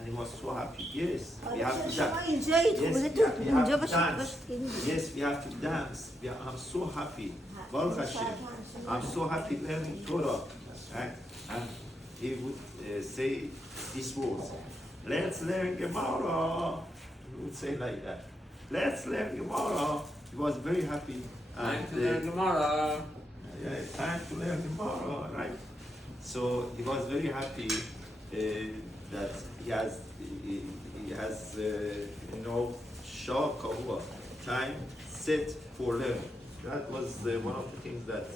And he was so happy. Yes, we have to شما dance. اینجایید Yes, خودتون we have اونجا to باشید dance. باشید. Yes, we have to dance. I'm so happy. Baruch Hashem. I'm so happy learning Torah. And he would say these words. Let's learn Gemara. He would say like that. Let's learn Gemara. He was very happy. Time to learn Gemara. Yeah, time to learn Gemara, right? So he was very happy that he has Shah Kavua, time set for learning. That was one of the things that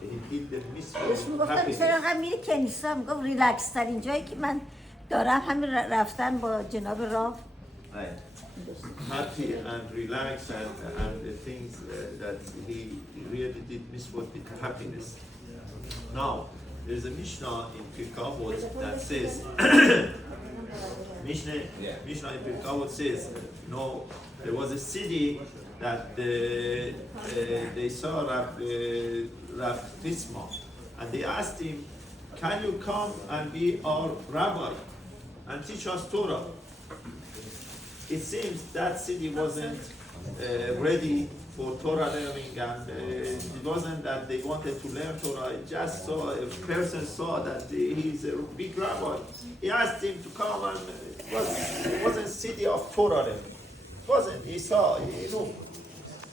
he did the بهش mitzvah. میگفتم چرا هم میری کنیسا، میگفت ریلکس ترین جایی که من دارم همین رفتن با جناب راه. Right. Happy and relaxed and the things that he really did mitzvah with happiness. Now, there's a Mishnah in Pirkei Avot that says, Mishnah in Pirkei Avot says, there was a city that they saw Rav Tisma, and they asked him, can you come and be our rabbi and teach us Torah? It seems that city wasn't ready for Torah learning, and it wasn't that they wanted to learn Torah. It just saw a person saw that he's a big rabbi. He asked him to come, and it wasn't a city of Torah learning. It wasn't. He saw, he knew.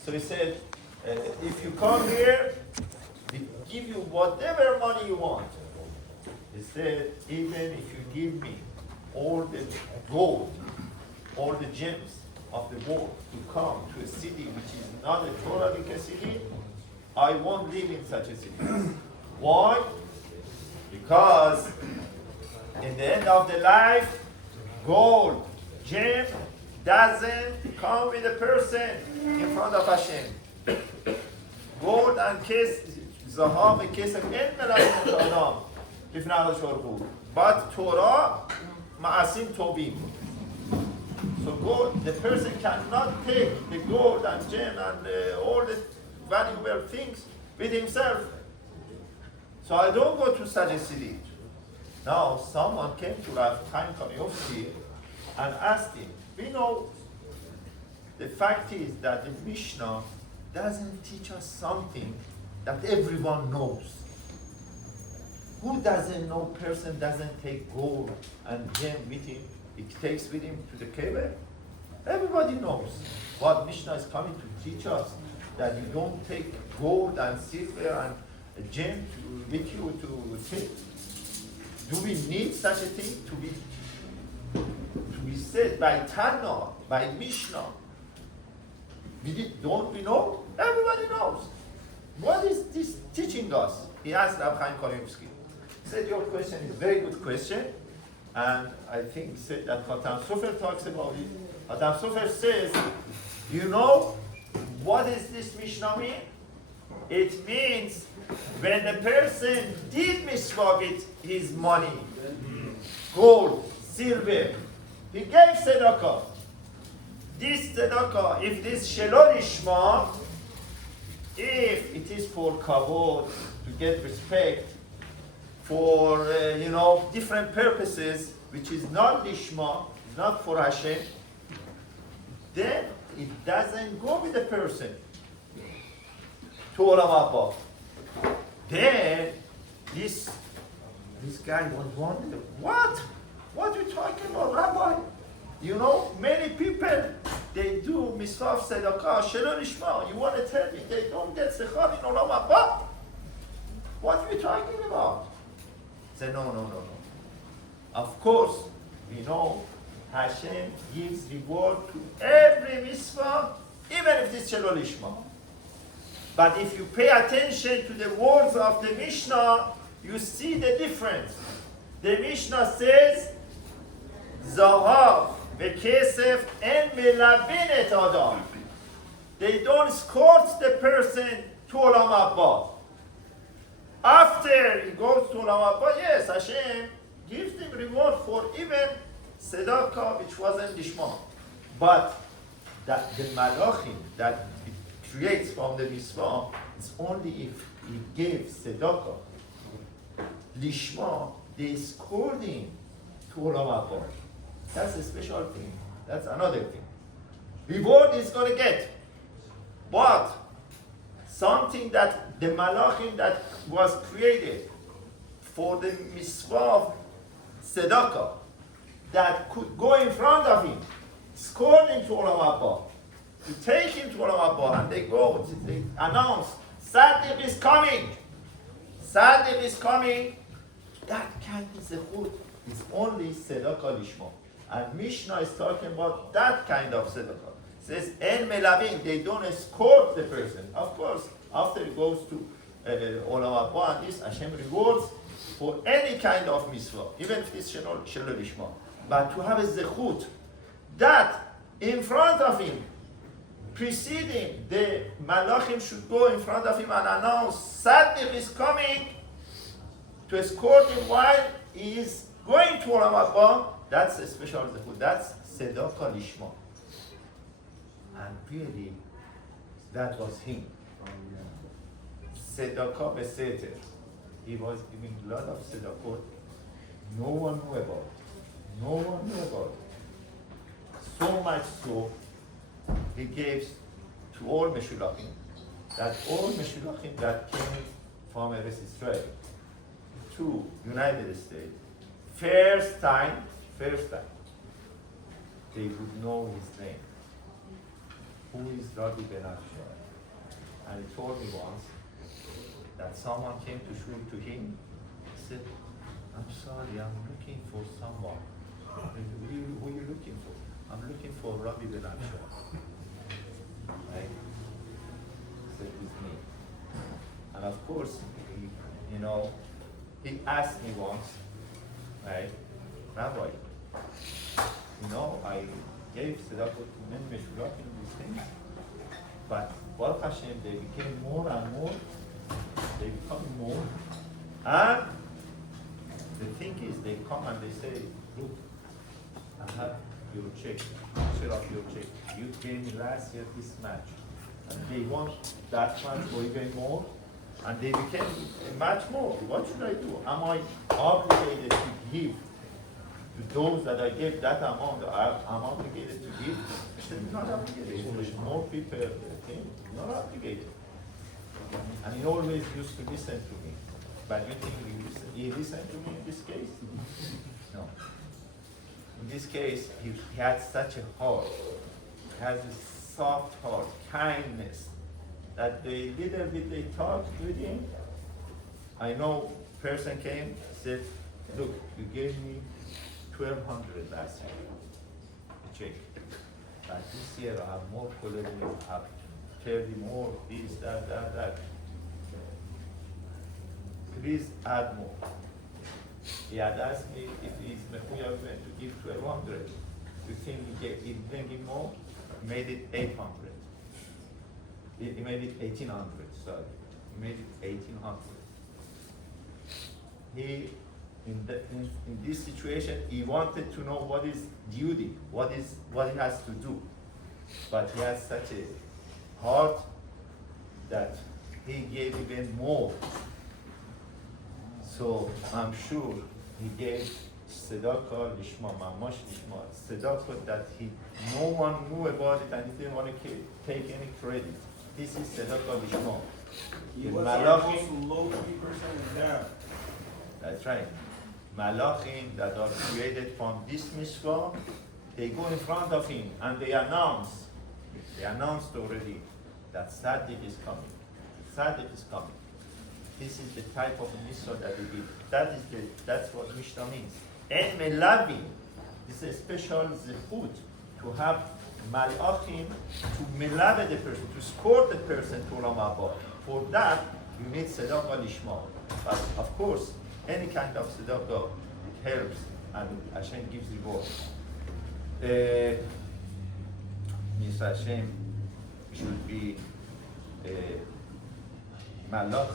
So he said, if you come here, we give you whatever money you want. He said, even if you give me all the gold, all the gems of the world to come to a city which is not a Torah city, I won't live in such a city. Why? Because in the end of the life, gold, gem doesn't come with a person in front of Hashem. Gold and kiss, zahav and kiss of but Torah, ma'asim tovim. So gold, the person cannot take the gold and gem and all the valuable things with himself. So I don't go to such a city. Now someone came to Rav Chaim Kanievsky and asked him, we know the fact is that the Mishnah doesn't teach us something that everyone knows. Who doesn't know person doesn't take gold and gem with him? It takes with him to the kever. Everybody knows. What Mishnah is coming to teach us, that you don't take gold and silver and a gem with you to take. Do we need such a thing to be said by Tana, by Mishnah? Don't we know? Everybody knows. What is this teaching us? He asked Rav Chaim Kanievsky. He said, your question is a very good question. And I think that Khatam Sofer talks about it. Khatam Sofer says, you know, what does this Mishnah mean? It means when the person did mitzvah with his money, gold, silver, he gave tzedakah. This tzedakah, if this shelo lishma, if it is for kavod, to get respect, for different purposes, which is not lishma, not for Hashem, then it doesn't go with the person to Olam Haba. Then this guy was wondering, what are you talking about, Rabbi? You know, many people, they do mitzvah tzedakah, shelo lishma. You want to tell me they don't get sechar in Olam Haba? What are you talking about? Say, no. Of course, we know Hashem gives reward to every mitzvah, even if it's shelo lishma. But if you pay attention to the words of the Mishnah, you see the difference. The Mishnah says, Zahav v'kesef en melabin et adam. They don't escort the person to Olam Haba. After he goes to Olam Haba, yes, Hashem gives him reward for even tzedakah, which wasn't lishma. But that the malachim that it creates from the mitzvah is only if he gave tzedakah. Lishma, they escort him to Olam Haba. That's a special thing. That's another thing. Reward is going to get. But something that the malachim that was created for the mitzvah of tzedakah, that could go in front of him, escort him to Olam Haba, to take him to Olam Haba, and they announce, Sadiq is coming. Sadiq is coming. That kind of zechut is only tzedakah lishma. And Mishnah is talking about that kind of tzedakah. It says, En melavin, they don't escort the person. Of course, after it goes to Olam Haba and this, Hashem rewards for any kind of mitzvah, even if it's shelo lishma. But to have a zechut, that in front of him, preceding, the malachim should go in front of him and announce, Sadiq is coming, to escort him while he is going to Olam Haba. That's a special zechut. That's tzedakah lishma. And really, that was him. Tzedakah beseter. He was giving a lot of tzedakot. No one knew about it. No one knew about it. So much so, he gave to all Meshulachim, that all Meshulachim that came from Eretz Israel to United States, first time, they would know his name. Who is Rabbi Ben Aryeh? And he told me once that someone came to shul to him. He said, I'm sorry, I'm looking for someone. Who are you looking for? I'm looking for Rabbi Ben Aryeh. Right? He said, with me. And of course, he asked me once, right, Rabbi, I gave tzedakah to many meshulakim these things, but Baruch Hashem, they became more and more, they become more, and the thing is, they come and they say, look, I have your check, share of your check. You gave me last year this much, and they want that much or even more, and they became much more. What should I do? Am I obligated to give to those that I gave that amount? I'm obligated to give? I said, not obligated. There's more people think, not obligated. And he always used to listen to me. But you think he listened to me in this case? No. In this case, he had such a heart. He has a soft heart, kindness, that the little bit they talked with him, I know person came, said, look, you gave me 1,200 last year, a check. But this year I have more collected, I have 30 more, this, that. Please add more. He had asked me if he's mechuyev to give 1,200. You think he didn't give more? He made it 800. He made it 1,800, sorry. He made it 1,800. He, in this situation, he wanted to know what is duty, what he has to do. But he has such a heart that he gave even more. So I'm sure he gave tzedakah lishma, mamash lishma, tzedakah that no one knew about it and he didn't want to take any credit. This is tzedakah lishma. He was our most low-key person in there. That's right. Malachim that are created from this mitzvah, they go in front of him and they announced already that Sadiq is coming. Sadiq is coming. This is the type of mitzvah that we give. That's what Mishnah means. En melavi. This is a special zechut to have malachim to melave the person, to escort the person to Olam Haba. For that, you need tzedakah lishma. But of course, any kind of tzedakah, it helps and Hashem gives reward. Mr. Hashem should be malach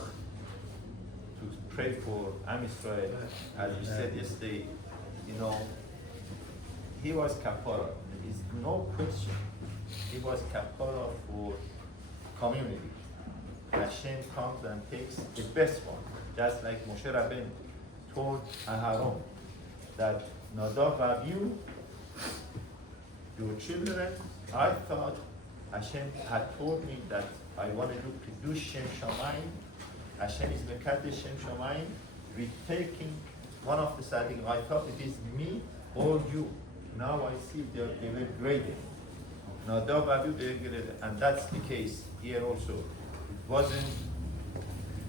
to pray for Am Yisrael. As you said yesterday, he was kapara. There is no question. He was kapara for community. Hashem comes and takes the best one. Just like Moshe Rabbeinu told Aharon that Nadav Avihu your children. I thought Hashem had told me that I want to do Kiddush Shem Shamayim. Hashem is Mekadesh Shem Shamayim. We're taking one of the Sadiq. I thought it is me or you. Now I see they were graded. Nadav Avihu, they were graded. And that's the case here also. It wasn't,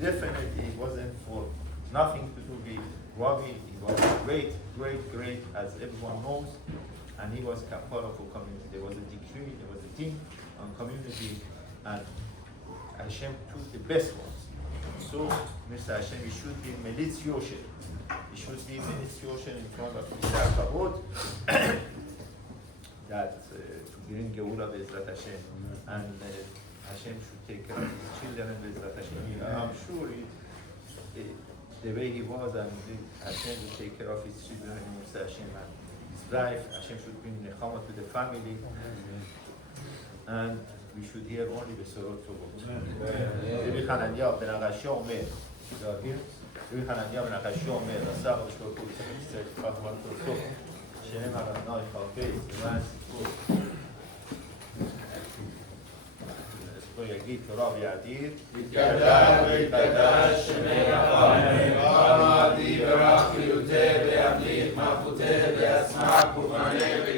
definitely it wasn't for nothing to do with Ravi. He was great, as everyone knows. And he was kapara for community. There was a decree, there was a team on community, and Hashem took the best ones. So, Mr. Hashem, we should be militzioshel. We should be militzioshel in front of Mr. Kavod that to bring Geula Bezrat Hashem. And Hashem should take care of his children Bezrat Hashem. I'm sure the way he was, and Hashem will take care of his children, Mr. Hashem, and his wife. Hashem should bring Nechama to the family. And we should hear only the Sorot Tovot. Rabbi Hanania ben Akashi Omer, Rabbi Hanania ben Akashi Omer, Asar B'Shor Kol Tzemach Yisrael Tifach Val Torah, Shenem Adonai Chalpei, Zman Sikur. אז פה יגיד תורה ויאדיר, יתגדל ויתקדש שמי